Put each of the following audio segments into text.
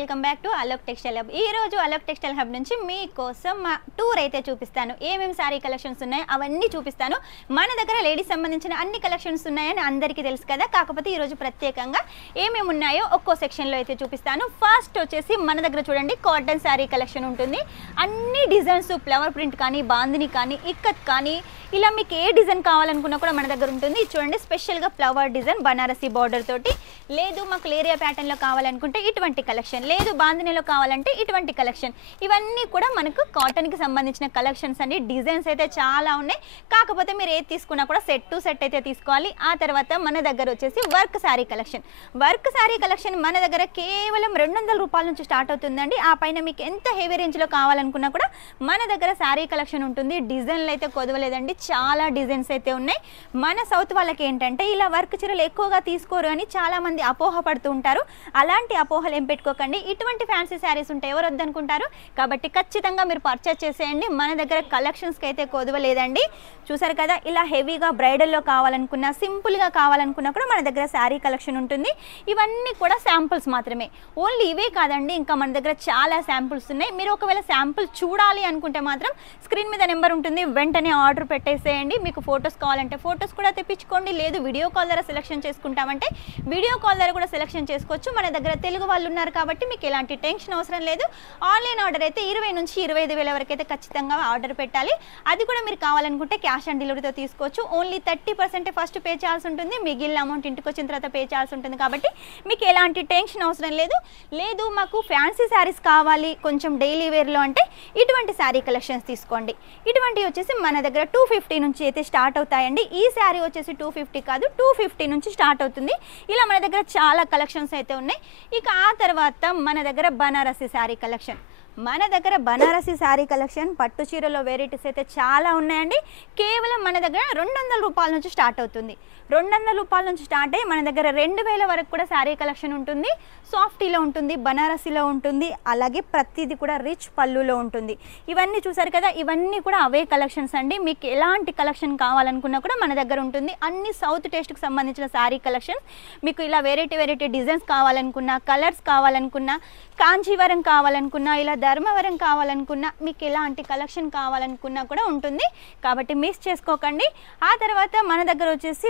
Welcome back to Alok textile hub. ఈ రోజు Alok textile hub నుంచి మీకోసం మా టూర్ అయితే చూపిస్తాను. ఏమేమి సారీ కలెక్షన్స్ ఉన్నాయో అవన్నీ చూపిస్తాను. మన దగ్గర లేడీస్ సంబంధించిన అన్ని కలెక్షన్స్ ఉన్నాయని అందరికీ తెలుసు కదా. కాకపోతే ఈ రోజు ప్రత్యేకంగా ఏమేమి ఉన్నాయో ఒక్కో సెక్షన్లో అయితే చూపిస్తాను. ఫస్ట్ వచ్చేసి మన దగ్గర చూడండి కాటన్ సారీ కలెక్షన్ ఉంటుంది. అన్ని డిజైన్స్ ఫ్లవర్ ప్రింట్ కానీ, బాందిని కానీ, ఇక్కత్ కానీ, ఇలా మీకు ఏ డిజైన్ కావాలనుకున్నా కూడా మన దగ్గర ఉంటుంది. చూడండి స్పెషల్గా ఫ్లవర్ డిజైన్ బనారసి బార్డర్ తోటి, లేదు మాకు లేరియా ప్యాటర్న్లో కావాలనుకుంటే ఇటువంటి కలెక్షన్, లేదు బాందినిలో కావాలంటే ఇటువంటి కలెక్షన్. ఇవన్నీ కూడా మనకు కాటన్కి సంబంధించిన కలెక్షన్స్ అండి. డిజైన్స్ అయితే చాలా ఉన్నాయి. కాకపోతే మీరు ఏది తీసుకున్నా కూడా సెట్ టు సెట్ అయితే తీసుకోవాలి. ఆ తర్వాత మన దగ్గర వచ్చేసి work sari collection. Work sari collection మన దగ్గర కేవలం 200 రూపాయల నుంచి స్టార్ట్ అవుతుందండి. ఆ పైన మీకు ఎంత హెవీ రేంజ్లో కావాలనుకున్నా కూడా మన దగ్గర శారీ కలెక్షన్ ఉంటుంది. డిజైన్లు అయితే కొదవలేదండి, చాలా డిజైన్స్ అయితే ఉన్నాయి. మన సౌత్ వాళ్ళకి ఏంటంటే ఇలా వర్క్ చీరలు ఎక్కువగా తీసుకోరు అని చాలామంది అపోహ పడుతూ ఉంటారు. అలాంటి అపోహలు ఏం పెట్టుకోకండి. ఇటువంటి ఫ్యాన్సీ శారీస్ ఉంటే ఎవరు వద్దనుకుంటారు. కాబట్టి ఖచ్చితంగా మీరు పర్చేస్ చేసేయండి. మన దగ్గర కలెక్షన్స్కి అయితే కొదవలేదండి. చూసారు కదా, ఇలా హెవీగా బ్రైడల్లో కావాలనుకున్నా, సింపుల్గా కావాలనుకున్నా కూడా మన దగ్గర శారీ కలెక్షన్ ఉంటుంది. ఇవన్నీ కూడా శాంపుల్స్ మాత్రమే. ఓన్లీ ఇవే కాదండి, ఇంకా మన దగ్గర చాలా శాంపుల్స్ ఉన్నాయి. మీరు ఒకవేళ శాంపుల్ చూడాలి అనుకుంటే మాత్రం స్క్రీన్ మీద నెంబర్ ఉంటుంది, వెంటనే ఆర్డర్ పెట్టేసేయండి. మీకు ఫొటోస్ కావాలంటే ఫొటోస్ కూడా తెప్పించుకోండి. లేదు వీడియో కాల్ ద్వారా సెలెక్షన్ చేసుకుంటామంటే వీడియో కాల్ ద్వారా కూడా సెలెక్షన్ చేసుకోవచ్చు. మన దగ్గర తెలుగు వాళ్ళు ఉన్నారు కాబట్టి మీకు ఎలాంటి టెన్షన్ అవసరం లేదు. ఆన్లైన్ ఆర్డర్ అయితే 20 నుంచి 25,000 వరకు అయితే ఖచ్చితంగా ఆర్డర్ పెట్టాలి. అది కూడా మీరు కావాలనుకుంటే క్యాష్ ఆన్ డెలివరీతో తీసుకోవచ్చు. ఓన్లీ 30% ఫస్ట్ పే చేయాల్సి ఉంటుంది. మిగిలిన అమౌంట్ ఇంటికి వచ్చిన తర్వాత పే చేయాల్సి ఉంటుంది. కాబట్టి మీకు ఎలాంటి టెన్షన్ అవసరం లేదు. లేదు మాకు ఫ్యాన్సీ శారీస్ కావాలి కొంచెం డైలీ వేర్లో అంటే ఇటువంటి శారీ కలెక్షన్స్ తీసుకోండి. ఇటువంటివి వచ్చేసి మన దగ్గర 250 నుంచి అయితే స్టార్ట్ అవుతాయండి. ఈ శారీ వచ్చేసి 250 కాదు, 250 నుంచి స్టార్ట్ అవుతుంది. ఇలా మన దగ్గర చాలా కలెక్షన్స్ అయితే ఉన్నాయి. ఇక ఆ తర్వాత మన దగ్గర బనారసి శారీ కలెక్షన్. మన దగ్గర బనారసి శారీ కలెక్షన్ పట్టు చీరలో వెరైటీస్ అయితే చాలా ఉన్నాయండి. కేవలం మన దగ్గర 200 రూపాయల నుంచి స్టార్ట్ అవుతుంది. 200 రూపాయల నుంచి స్టార్ట్ అయ్యి మన దగ్గర 2000 వరకు కూడా శారీ కలెక్షన్ ఉంటుంది. సాఫ్టీలో ఉంటుంది, బనారసిలో ఉంటుంది, అలాగే ప్రతిదీ కూడా రిచ్ పళ్ళులో ఉంటుంది. ఇవన్నీ చూసారు కదా, ఇవన్నీ కూడా అవే కలెక్షన్స్ అండి. మీకు ఎలాంటి కలెక్షన్ కావాలనుకున్నా కూడా మన దగ్గర ఉంటుంది. అన్ని సౌత్ టేస్ట్కి సంబంధించిన శారీ కలెక్షన్. మీకు ఇలా వెరైటీ డిజైన్స్ కావాలనుకున్నా, కలర్స్ కావాలనుకున్నా, కాంచీవరం కావాలనుకున్నా, ఇలా ధర్మవరం కావాలనుకున్నా, మీకు ఎలాంటి కలెక్షన్ కావాలనుకున్నా కూడా ఉంటుంది. కాబట్టి మిస్ చేసుకోకండి. ఆ తర్వాత మన దగ్గర వచ్చేసి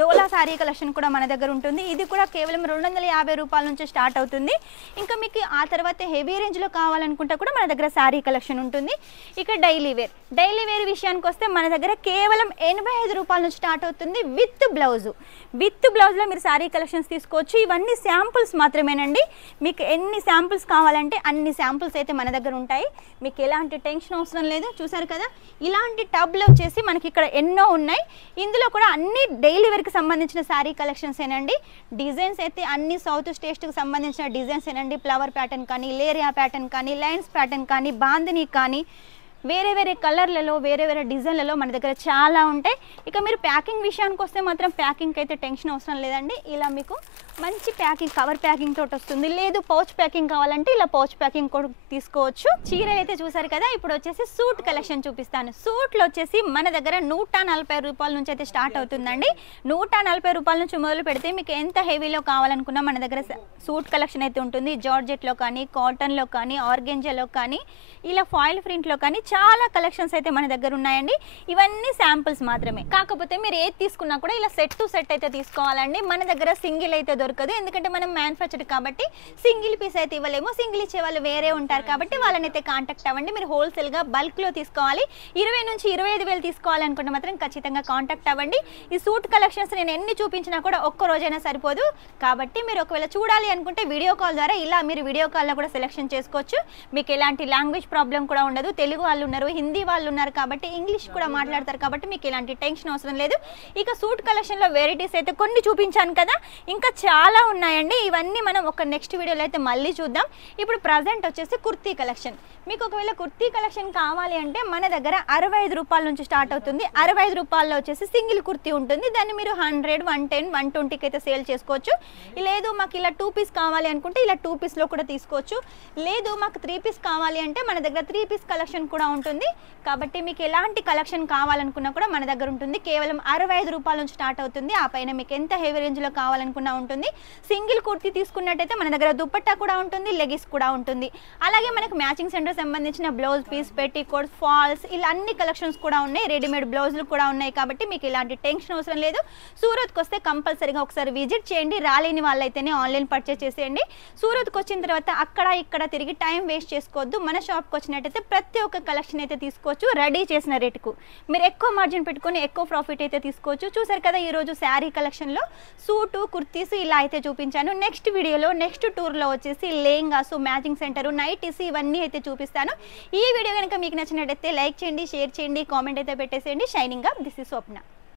డోలా శారీ కలెక్షన్ కూడా మన దగ్గర ఉంటుంది. ఇది కూడా కేవలం 250 రూపాయల నుంచి స్టార్ట్ అవుతుంది. ఇంకా మీకు ఆ తర్వాత హెవీ రేంజ్లో కావాలనుకుంటే కూడా మన దగ్గర శారీ కలెక్షన్ ఉంటుంది. ఇక డైలీ వేర్ విషయానికి వస్తే మన దగ్గర కేవలం 85 రూపాయల నుంచి స్టార్ట్ అవుతుంది విత్ బ్లౌజ్లో మీరు శారీ కలెక్షన్స్ తీసుకోవచ్చు. ఇవన్నీ శాంపుల్స్ మాత్రమేనండి. మీకు ఎన్ని శాంపుల్స్ కావాలంటే అన్ని శాంపుల్స్ అయితే మన దగ్గర ఉంటాయి. మీకు ఎలాంటి టెన్షన్ అవసరం లేదు. చూసారు కదా, ఇలాంటి టబ్లో వచ్చేసి మనకి ఇక్కడ ఎన్నో ఉన్నాయి. ఇందులో కూడా అన్ని డైలీ వేర్కి సంబంధించిన శారీ కలెక్షన్స్ ఏనండి. డిజైన్స్ అయితే అన్ని సౌత్ టేస్ట్కి సంబంధించిన డిజైన్స్ ఏనండి. ఫ్లవర్ ప్యాటర్న్ కానీ, లేరియా ప్యాటర్న్ కానీ, లైన్స్ ప్యాటర్న్ కానీ, బాందిని కానీ, వేరే కలర్లలో, వేరే డిజైన్లలో మన దగ్గర చాలా ఉంటాయి. ఇక మీరు ప్యాకింగ్ విషయానికి వస్తే మాత్రం ప్యాకింగ్కి అయితే టెన్షన్ అవసరం లేదండి. ఇలా మీకు మంచి ప్యాకింగ్, కవర్ ప్యాకింగ్ తోటి వస్తుంది. లేదు పౌచ్ ప్యాకింగ్ కావాలంటే ఇలా పౌచ్ ప్యాకింగ్ కూడా తీసుకోవచ్చు. చీరలు అయితే చూసారు కదా, ఇప్పుడు వచ్చేసి సూట్ కలెక్షన్ చూపిస్తాను. సూట్లో వచ్చేసి మన దగ్గర 140 రూపాయల నుంచి అయితే స్టార్ట్ అవుతుందండి. 140 రూపాయల నుంచి మొదలు పెడితే మీకు ఎంత హెవీలో కావాలనుకున్నా మన దగ్గర సూట్ కలెక్షన్ అయితే ఉంటుంది. జార్జెట్లో కానీ, కాటన్లో కానీ, ఆర్గెంజాలో కానీ, ఇలా ఫాయిల్ ప్రింట్లో కానీ చాలా కలెక్షన్స్ అయితే మన దగ్గర ఉన్నాయండి. ఇవన్నీ శాంపుల్స్ మాత్రమే. కాకపోతే మీరు ఏది తీసుకున్నా కూడా ఇలా సెట్ టు సెట్ అయితే తీసుకోవాలండి. మన దగ్గర సింగిల్ అయితే దొరకదు. ఎందుకంటే మనం మ్యానుఫ్యాక్చర్డ్ కాబట్టి సింగిల్ పీస్ అయితే ఇవ్వలేము. సింగిల్ ఇచ్చే వాళ్ళు వేరే ఉంటారు కాబట్టి వాళ్ళని అయితే కాంటాక్ట్ అవ్వండి. మీరు హోల్సేల్గా బల్క్లో తీసుకోవాలి. 20 నుంచి 25,000 తీసుకోవాలనుకుంటే మాత్రం ఖచ్చితంగా కాంటాక్ట్ అవ్వండి. ఈ సూట్ కలెక్షన్స్ నేను ఎన్ని చూపించినా కూడా ఒక్క రోజైనా సరిపోదు. కాబట్టి మీరు ఒకవేళ చూడాలి అనుకుంటే వీడియో కాల్ ద్వారా ఇలా మీరు వీడియో కాల్లో కూడా సెలెక్షన్ చేసుకోవచ్చు. మీకు ఎలాంటి లాంగ్వేజ్ ప్రాబ్లం కూడా ఉండదు. తెలుగు వాళ్ళు ఉన్నారు, హిందీ వాళ్ళు ఉన్నారు కాబట్టి ఇంగ్లీష్ కూడా మాట్లాడతారు కాబట్టి మీకు ఎలాంటి టెన్షన్ అవసరం లేదు. ఇక సూట్ కలెక్షన్లో వెరైటీస్ అయితే కొన్ని చూపించాను కదా, ఇంకా చాలా ఉన్నాయండి. ఇవన్నీ మనం ఒక నెక్స్ట్ వీడియోలో అయితే మళ్ళీ చూద్దాం. ఇప్పుడు ప్రజెంట్ వచ్చేసి కుర్తీ కలెక్షన్. మీకు ఒకవేళ కుర్తీ కలెక్షన్ కావాలి అంటే మన దగ్గర 65 రూపాయల నుంచి స్టార్ట్ అవుతుంది. 65 రూపాయల్లో వచ్చేసి సింగిల్ కుర్తీ ఉంటుంది. దాన్ని మీరు 100, 110, 120కి అయితే సేల్ చేసుకోవచ్చు. లేదు మాకు ఇలా 2 పీస్ కావాలి అనుకుంటే ఇలా 2 పీస్లో కూడా తీసుకోవచ్చు. లేదు మాకు 3 పీస్ కావాలి అంటే మన దగ్గర 3 పీస్ కలెక్షన్ కూడా ఉంటుంది. కాబట్టి మీకు ఎలాంటి కలెక్షన్ కావాలనుకున్నా కూడా మన దగ్గర ఉంటుంది. కేవలం 65 రూపాయల నుంచి స్టార్ట్ అవుతుంది. ఆ పైన మీకు ఎంత హెవీ రేంజ్లో కావాలనుకున్నా ఉంటుంది. సింగిల్ కుర్తీ తీసుకున్నట్టయితే మన దగ్గర దుపట్టా కూడా ఉంటుంది, లెగిన్స్ కూడా ఉంటుంది. అలాగే మనకు మ్యాచింగ్ సెంటర్ సంబంధించిన బ్లౌజ్ పీస్, పెట్టికోట్, ఫాల్స్ ఇలా అన్ని కలెక్షన్స్ కూడా ఉన్నాయి. రెడీమేడ్ బ్లౌజులు కూడా ఉన్నాయి. కాబట్టి మీకు ఇలాంటి టెన్షన్ అవసరం లేదు. సూరత్కి వస్తే కంపల్సరీగా ఒకసారి విజిట్ చేయండి. రాలేని వాళ్ళైతేనే ఆన్లైన్ పర్చేస్ చేసేయండి. సూరత్కి వచ్చిన తర్వాత అక్కడ ఇక్కడ తిరిగి టైం వేస్ట్ చేసుకోవద్దు. మన షాప్కి వచ్చినట్టయితే ప్రతి ఒక్క కలెక్షన్ అయితే తీసుకోవచ్చు రెడీ చేసిన రేటుకు. మీరు ఎక్కువ మార్జిన్ పెట్టుకొని ఎక్కువ ప్రాఫిట్ అయితే తీసుకోవచ్చు. చూసారు కదా ఈరోజు శారీ కలెక్షన్లో సూటు, కుర్తీస్ ఇలా అయితే చూపించాను. నెక్స్ట్ వీడియోలో నెక్స్ట్ టూర్లో వచ్చేసి లెహంగాసు, మ్యాచింగ్ సెంటరు, నైటీస్ ఇవన్నీ అయితే చూపిస్తాను. ఈ వీడియో కనుక మీకు నచ్చినట్టయితే లైక్ చేయండి, షేర్ చేయండి, కామెంట్ అయితే పెట్టేసేయండి. Shining up, this is Swapna.